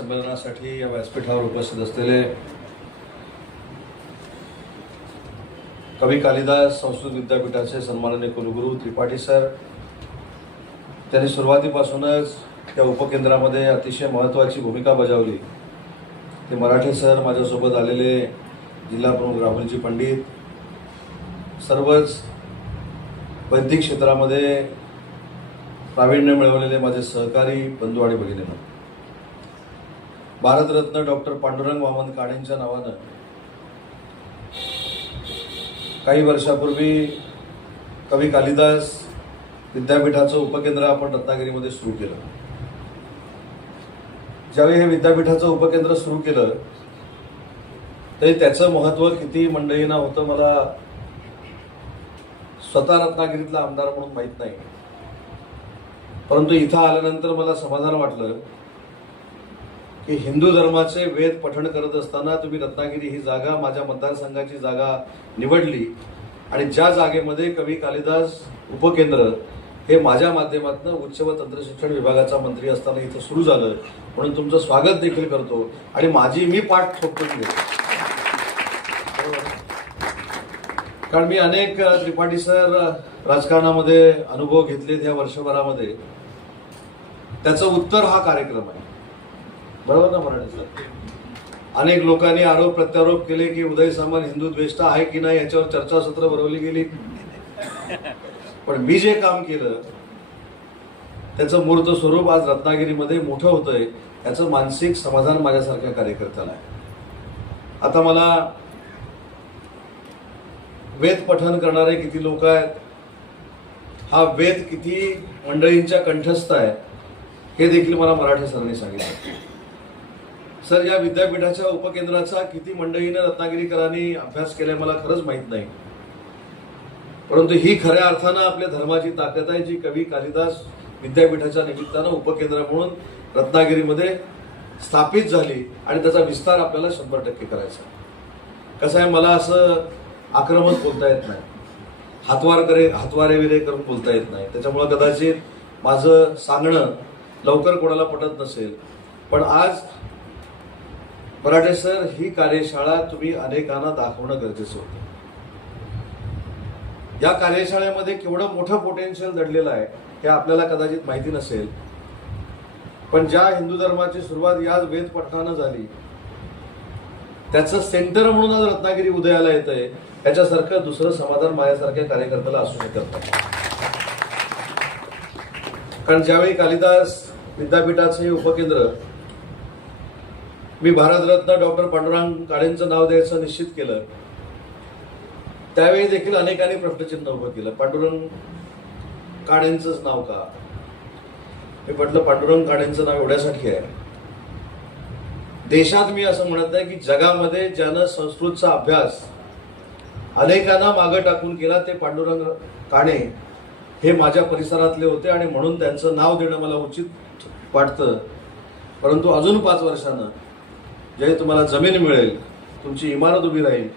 संमेलनासाठी या व्यासपीठावर उपस्थित असलेले कवी कालिदास संस्कृत विद्यापीठाचे सन्माननीय कुलगुरू त्रिपाठी सर त्यांनी सुरुवातीपासूनच त्या उपकेंद्रामध्ये अतिशय महत्त्वाची भूमिका बजावली. ते मराठे सर माझ्यासोबत आलेले जिल्हा प्रमुख राहुलजी पंडित सर्वच वैदिक क्षेत्रामध्ये प्रावीण्य मिळवलेले माझे सहकारी बंधू आणि भगिनींनो. भारतरत्न डॉक्टर पांडुरंग वामन काणेंच्या नावानं काही वर्षापूर्वी कवी कालिदास विद्यापीठाचं उपकेंद्र आपण रत्नागिरीमध्ये सुरू केलं. ज्यावेळी हे विद्यापीठाचं उपकेंद्र सुरू केलं तरी त्याचं महत्त्व किती मंडळींना होतं मला स्वतः रत्नागिरीतला आमदार म्हणून माहीत नाही. परंतु इथं आल्यानंतर मला समाधान वाटलं की हिंदू धर्माचे वेद पठण करत असताना तुम्ही रत्नागिरी ही जागा माझ्या मतदारसंघाची जागा निवडली. आणि ज्या जागेमध्ये कवी कालिदास उपकेंद्र हे माझ्या माध्यमातून उच्च व तंत्रशिक्षण विभागाचा मंत्री असताना इथं सुरू झालं म्हणून तुमचं स्वागत देखील करतो. आणि माझी मी पाठ ठोकून घेतो कारण मी अनेक त्रिपाठी सर राजकारणामध्ये अनुभव घेतलेत या वर्षभरामध्ये. त्याचं उत्तर हा कार्यक्रम आहे. बरोबर ना मराठी सर? अनेक लोकांनी आरोप प्रत्यारोप केले की उदय सामंत हिंदू द्वेष्टा आहे की नाही याच्यावर चर्चासत्र भरवली गेली. पण मी जे काम केलं त्याचं मूर्त स्वरूप आज रत्नागिरीमध्ये मोठं होतंय याचं मानसिक समाधान माझ्यासारख्या कार्यकर्त्याला आहे. आता मला वेद पठन करणारे किती लोक आहेत हा वेद किती मंडळींच्या कंठस्थ आहे हे देखील मला मराठी सरांनी सांगितलं. सर या विद्यापीठाच्या उपकेंद्राचा किती मंडळीनं रत्नागिरीकरांनी अभ्यास केलाय मला खरंच माहीत नाही. परंतु ही खऱ्या अर्थानं आपल्या धर्माची ताकद आहे जी कवी कालिदास विद्यापीठाच्या निमित्तानं उपकेंद्र म्हणून रत्नागिरीमध्ये स्थापित झाली आणि त्याचा विस्तार आपल्याला शंभर टक्के करायचा कसं आहे मला असं आक्रमक बोलता येत नाही. हातवार करे हातवारे विरे करून बोलता येत नाही. त्याच्यामुळं कदाचित माझं सांगणं लवकर कोणाला पटत नसेल. पण आज मराठे सर ही कार्यशाळा तुम्ही अनेकांना दाखवणं गरजेचं होतं. या कार्यशाळेमध्ये केवढं मोठं पोटेन्शियल दडलेलं आहे हे आपल्याला कदाचित माहिती नसेल. पण ज्या हिंदू धर्माची सुरुवात याच वेद पठणानं झाली त्याचं सेंटर म्हणून आज रत्नागिरी उदयाला येत आहे याच्यासारखं दुसरं समाधान माझ्यासारख्या कार्यकर्त्याला असू शकत नाही. कारण ज्यावेळी कालिदास विद्यापीठाचं हे उपकेंद्र मी भारतरत्न डॉक्टर पांडुरंग काळेंचं नाव द्यायचं निश्चित केलं. त्यावेळी देखील अनेकांनी प्रश्नचिन्ह उभं केलं. पांडुरंग काळेंचंच नाव का? मी म्हटलं पांडुरंग काळेंचं नाव एवढ्यासाठी आहे. देशात मी असं म्हणत नाही की जगामध्ये ज्यानं संस्कृतचा अभ्यास अनेकांना मागं टाकून केला ते पांडुरंग काणे हे माझ्या परिसरातले होते आणि म्हणून त्यांचं नाव देणं मला उचित वाटतं. परंतु अजून पाच वर्षानं ज्यावेळी तुम्हाला जमीन मिळेल तुमची इमारत उभी राहील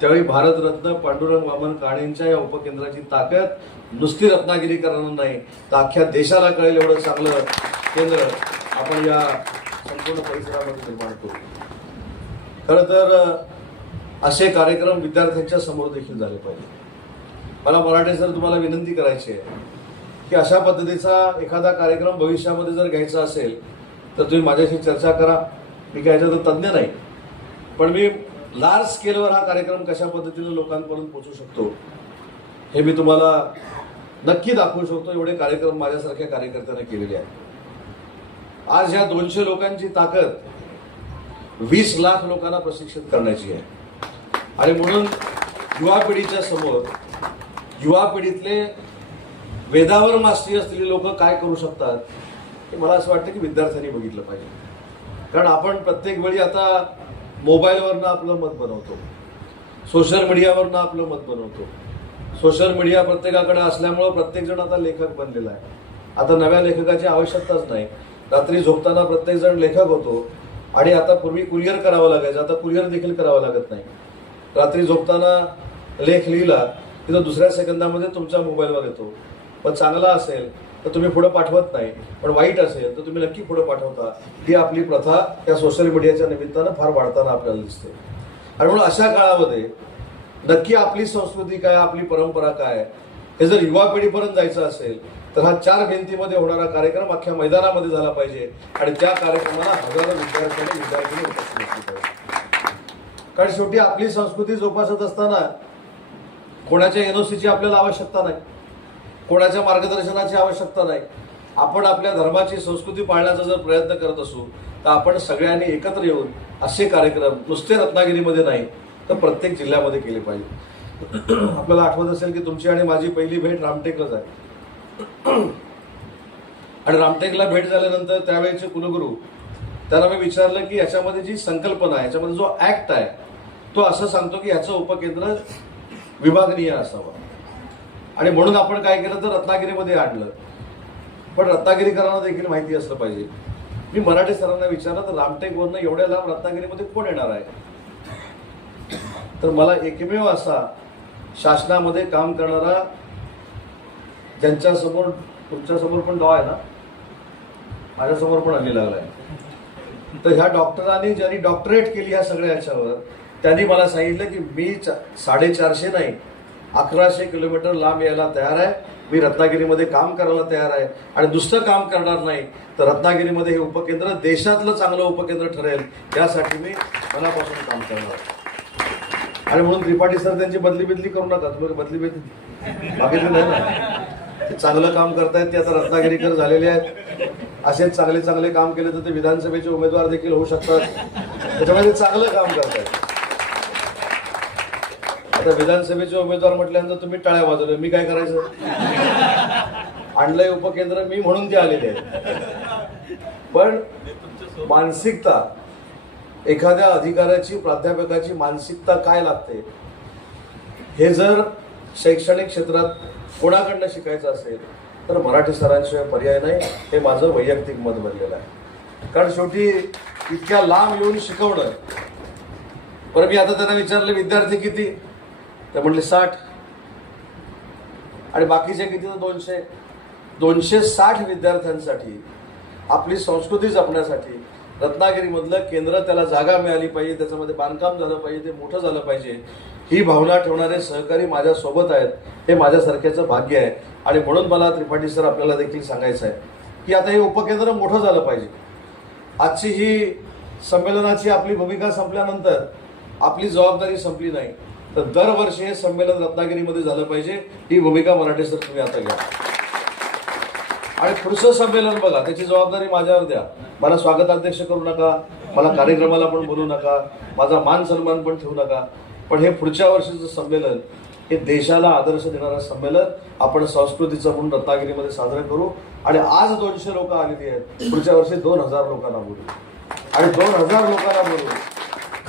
त्यावेळी भारतरत्न पांडुरंग वामन काणेंच्या या उपकेंद्राची ताकद नुसती रत्नागिरी करणार नाही तर अख्ख्या देशाला कळेल एवढं चांगलं केंद्र आपण या संपूर्ण परिसरामध्ये निर्माण करू. खरं तर असे कार्यक्रम विद्यार्थ्यांच्या समोर देखील झाले पाहिजे. मला मराठे सर तुम्हाला विनंती करायची आहे की अशा पद्धतीचा एखादा कार्यक्रम भविष्यामध्ये जर घ्यायचा असेल तर तुम्ही माझ्याशी चर्चा करा. मी काय तर तज्ज्ञ नाही. पण मी लार्ज स्केलवर हा कार्यक्रम कशा पद्धतीने लोकांपर्यंत पोहोचू शकतो हे मी तुम्हाला नक्की दाखवू शकतो. एवढे कार्यक्रम माझ्यासारख्या कार्यकर्त्यांना केलेले आहेत. आज ह्या दोनशे लोकांची ताकद वीस लाख लोकांना प्रशिक्षित करण्याची आहे. आणि म्हणून युवा पिढीच्या समोर युवा पिढीतले वेदावर मास्टरी असलेली लोक काय करू शकतात हे मला असं वाटतं की विद्यार्थ्यांनी बघितलं पाहिजे. कारण आपण प्रत्येक वेळी आता मोबाईलवरनं आपलं मत बनवतो. सोशल मीडियावरनं आपलं मत बनवतो. सोशल मीडिया प्रत्येकाकडे असल्यामुळं प्रत्येकजण आता लेखक बनलेला आहे. आता नव्या लेखकाची आवश्यकताच नाही. रात्री झोपताना प्रत्येकजण लेखक होतो. आणि आता पूर्वी कुरिअर करावं लागायचं. आता कुरिअर देखील करावं लागत नाही. रात्री झोपताना लेख लिहिला की तो दुसऱ्या सेकंदामध्ये तुमच्या मोबाईलवर येतो. पण चांगला असेल तर तुम्ही पुढे पाठवत नाही. पण वाईट असेल तर तुम्ही नक्की पुढे पाठवता. ही आपली प्रथा त्या सोशल मीडियाच्या निमित्तानं फार वाढताना आपल्याला दिसते. आणि म्हणून अशा काळामध्ये नक्की आपली संस्कृती काय आपली परंपरा काय हे जर युवा पिढीपर्यंत जायचं असेल तर हा चार भिंतीमध्ये होणारा कार्यक्रम अख्ख्या मैदानामध्ये झाला पाहिजे. आणि त्या कार्यक्रमाला हजारो विद्यार्थ्यांनी विद्यार्थ्यांनी उपस्थित असली पाहिजे. कारण शेवटी आपली संस्कृती जोपासत असताना कोणाच्या एनओसीची आपल्याला आवश्यकता नाही. कोणाच्या मार्गदर्शनाची आवश्यकता नाही. आपण आपल्या धर्माची संस्कृती पाळण्याचा जर प्रयत्न करत असू तर आपण सगळ्यांनी एकत्र येऊन असे कार्यक्रम नुसते रत्नागिरीमध्ये नाही तर प्रत्येक जिल्ह्यामध्ये केले पाहिजे. आपल्याला आठवत असेल की तुमची आणि माझी पहिली भेट रामटेकच आहे आणि रामटेकला भेट झाल्यानंतर त्यावेळेचे कुलगुरू त्यांना मी विचारलं की याच्यामध्ये जी संकल्पना आहे याच्यामध्ये जो ऍक्ट आहे तो असं सांगतो की याचं उपकेंद्र विभागनीय असावं. आणि म्हणून आपण काय केलं तर रत्नागिरीमध्ये आणलं. पण रत्नागिरीकरांना देखील माहिती असलं पाहिजे. मी मराठी सरांना विचारलं तर रामटेकवरनं एवढ्या लांब रत्नागिरीमध्ये कोण येणार आहे? तर मला एकमेव असा शासनामध्ये काम करणारा ज्यांच्या समोर तुमच्यासमोर पण डॉ आहे ना? माझ्यासमोर पण अलीलाला आहे. तर ह्या डॉक्टरांनी ज्यांनी डॉक्टरेट केली ह्या सगळ्या याच्यावर त्यांनी मला सांगितलं की मी चा- साडेचारशे नाही अकराशे किलोमीटर लांब यायला तयार आहे. मी रत्नागिरीमध्ये काम करायला तयार आहे. आणि दुसरं काम करणार नाही तर रत्नागिरीमध्ये हे उपकेंद्र देशातलं चांगलं उपकेंद्र ठरेल यासाठी मी मनापासून काम करणार आणि म्हणून त्रिपाठी सर त्यांची बदली बदली करू नका. तुम्ही बदली बदली बाकी नाही ना. ते चांगलं काम करतायत ते आता रत्नागिरीकर झालेले आहेत. असेच चांगले चांगले काम केले तर ते विधानसभेचे उमेदवार देखील होऊ शकतात. त्याच्यामध्ये ते चांगलं काम करतायत. आता विधानसभेचे उमेदवार म्हटल्यानंतर तुम्ही टाळ्या वाजवल्या. मी काय करायचं? आणलंय उपकेंद्र मी म्हणून ते आलेले आहेत. पण मानसिकता एखाद्या अधिकाऱ्याची प्राध्यापकाची मानसिकता काय लागते? हे जर शैक्षणिक क्षेत्रात कोणाकडनं शिकायचं असेल तर मराठी सरांशिवाय पर्याय नाही. हे माझं वैयक्तिक मत बनलेलं आहे. कारण शेवटी इतक्या लांब येऊन शिकवणं बरं मी आता त्यांना विचारले विद्यार्थी किती? ते म्हटले साठ. आणि बाकीचे किती तर दोनशे. दोनशे साठ विद्यार्थ्यांसाठी आपली संस्कृती जपण्यासाठी रत्नागिरीमधलं केंद्र त्याला जागा मिळाली पाहिजे त्याच्यामध्ये बांधकाम झालं पाहिजे ते मोठं झालं पाहिजे ही भावना ठेवणारे सहकारी माझ्यासोबत आहेत हे माझ्यासारख्याचं भाग्य आहे. आणि म्हणून मला त्रिपाठी सर आपल्याला देखील सांगायचं आहे की आता हे उपकेंद्र मोठं झालं पाहिजे. आजची ही संमेलनाची आपली भूमिका संपल्यानंतर आपली जबाबदारी संपली नाही. तर दरवर्षी हे संमेलन रत्नागिरीमध्ये झालं पाहिजे. ही भूमिका मराठी सर तुम्ही आता घ्या. आणि पुढचं संमेलन बघा त्याची जबाबदारी माझ्यावर द्या. मला स्वागताध्यक्ष करू नका मला कार्यक्रमाला पण बोलू नका माझा मान सन्मान पण ठेवू नका. पण हे पुढच्या वर्षीचं संमेलन हे देशाला आदर्श देणारं संमेलन आपण संस्कृतीचं म्हणून रत्नागिरीमध्ये साजरं करू. आणि आज दोनशे लोक आलेली आहेत. पुढच्या वर्षी दोन हजार लोकांना बोलू. आणि दोन हजार लोकांना बोलू.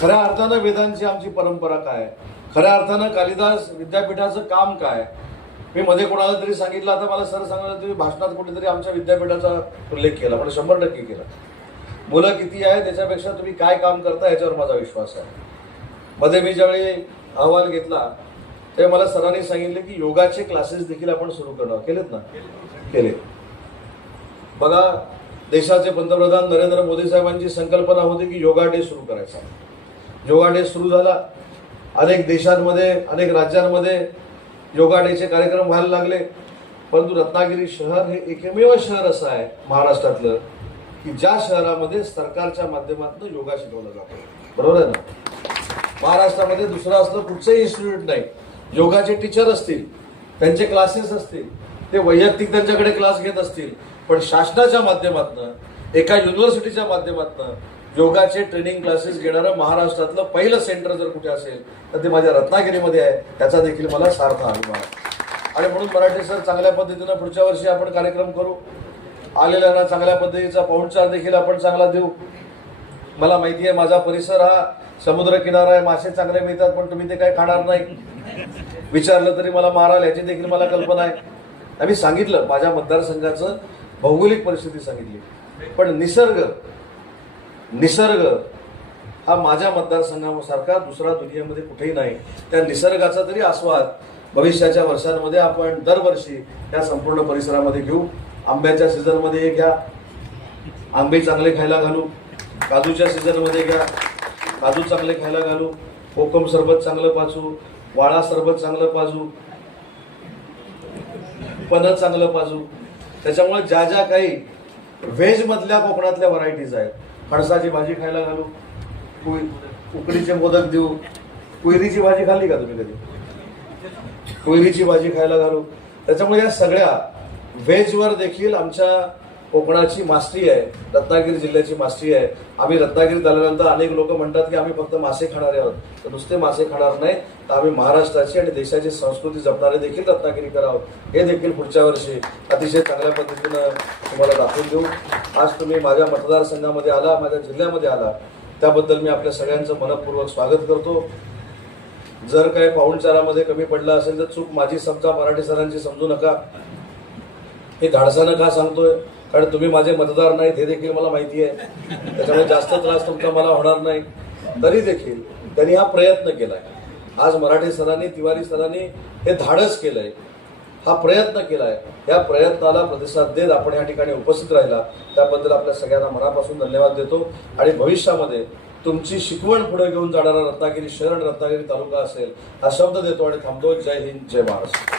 खऱ्या अर्थानं वेदांची आमची परंपरा काय? खऱ्या अर्थानं कालिदास विद्यापीठाचं काम काय? मी मध्ये कोणाला तरी सांगितलं आता मला सर सांगितलं तुम्ही भाषणात कुठेतरी आमच्या विद्यापीठाचा उल्लेख केला पण शंभर टक्के केला. मुलं किती आहे त्याच्यापेक्षा तुम्ही काय काम करता याच्यावर माझा विश्वास आहे. मध्ये मी ज्यावेळी अहवाल घेतला तेव्हा मला सरांनी सांगितले की योगाचे क्लासेस देखील आपण सुरू करणार केलेत ना? केले. बघा देशाचे पंतप्रधान नरेंद्र मोदी साहेबांची संकल्पना होती की योगा डे सुरू करायचा. योगा डे सुरू झाला अनेक देशांमध्ये अनेक राज्यांमध्ये योगा डेचे कार्यक्रम व्हायला लागले. परंतु रत्नागिरी शहर हे एकमेव शहर असं आहे महाराष्ट्रातलं की ज्या शहरामध्ये सरकारच्या माध्यमातून योगा शिकवला जातो. बरोबर आहे ना? महाराष्ट्रामध्ये दुसरं असलं कुठचंही इन्स्टिट्यूट नाही. योगाचे टीचर असतील त्यांचे क्लासेस असतील ते वैयक्तिक त्यांच्याकडे क्लास घेत असतील पण शासनाच्या माध्यमातून एका युनिव्हर्सिटीच्या माध्यमातून योगाचे ट्रेनिंग क्लासेस घेणारं महाराष्ट्रातलं पहिलं सेंटर जर कुठे असेल तर ते माझ्या रत्नागिरीमध्ये आहे. त्याचा देखील मला सार्थ अनुभव आहे. आणि म्हणून मराठी सर चांगल्या पद्धतीनं पुढच्या वर्षी आपण कार्यक्रम करू. आलेल्यांना चांगल्या पद्धतीचा पाहुणचार देखील आपण चांगला देऊ. मला माहिती आहे माझा परिसर हा समुद्र किनारा आहे मासे चांगले मिळतात पण तुम्ही ते काय खाणार नाही. विचारलं तरी मला माराल याची देखील मला कल्पना आहे. आम्ही सांगितलं माझ्या मतदारसंघाचं भौगोलिक परिस्थिती सांगितली. पण निसर्ग निसर्ग हा माझ्या मतदारसंघासारखा दुसरा दुनियेमध्ये कुठेही नाही. त्या निसर्गाचा तरी आस्वाद भविष्याच्या वर्षांमध्ये आपण दरवर्षी या संपूर्ण परिसरामध्ये घेऊ. आंब्याच्या सीझनमध्ये घ्या. आंबे चांगले खायला घालू. काजूच्या सीझनमध्ये घ्या. काजू चांगले खायला घालू. कोकम सरबत चांगलं पाजू. वाळा सरबत चांगलं पाजू. पन चांगलं पाजू. त्याच्यामुळे ज्या ज्या काही व्हेजमधल्या कोकणातल्या व्हरायटीज आहेत फणसाची भाजी खायला घालू कुई उकडीचे मोदक देऊ. कोयरीची भाजी खाल्ली का तुम्ही कधी? कोयरीची भाजी खायला घालू. त्याच्यामुळे या सगळ्या व्हेजवर देखील आमच्या कोकणाची मास्टरी आहे. रत्नागिरी जिल्ह्याची मास्टरी आहे. आम्ही रत्नागिरीत आल्यानंतर अनेक लोक म्हणतात की आम्ही फक्त मासे खाणारे आहोत. तर नुसते मासे खाणार नाही. तर आम्ही महाराष्ट्राची आणि देशाची संस्कृती जपणारे देखील रत्नागिरीकर आहोत. हे देखील पुढच्या वर्षी अतिशय चांगल्या पद्धतीनं तुम्हाला दाखवून देऊ. आज तुम्ही माझ्या मतदारसंघामध्ये आला माझ्या जिल्ह्यामध्ये आला. त्याबद्दल मी आपल्या सगळ्यांचं मनपूर्वक स्वागत करतो. जर काय पाहुणचारामध्ये कमी पडलं असेल तर चूक माझी समजा मराठी सरांची समजू नका. हे धाडसानं का सांगतोय? कारण तुम्ही माझे मतदार नाहीत हे देखील मला माहिती आहे. त्याच्यामुळे जास्त त्रास तुमचा मला होणार नाही. तरी देखील त्यांनी हा प्रयत्न केला आहे आज मराठी सरांनी तिवारी सरांनी हे धाडस केलंय. हा प्रयत्न केलाय. या प्रयत्नाला प्रतिसाद देत आपण या ठिकाणी उपस्थित राहिला. त्याबद्दल आपल्या सगळ्यांना मनापासून धन्यवाद देतो. आणि भविष्यामध्ये तुमची शिकवण पुढे घेऊन जाणारा रत्नागिरी शहर रत्नागिरी तालुका असेल हा शब्द देतो आणि थांबतो. जय हिंद जय महाराष्ट्र.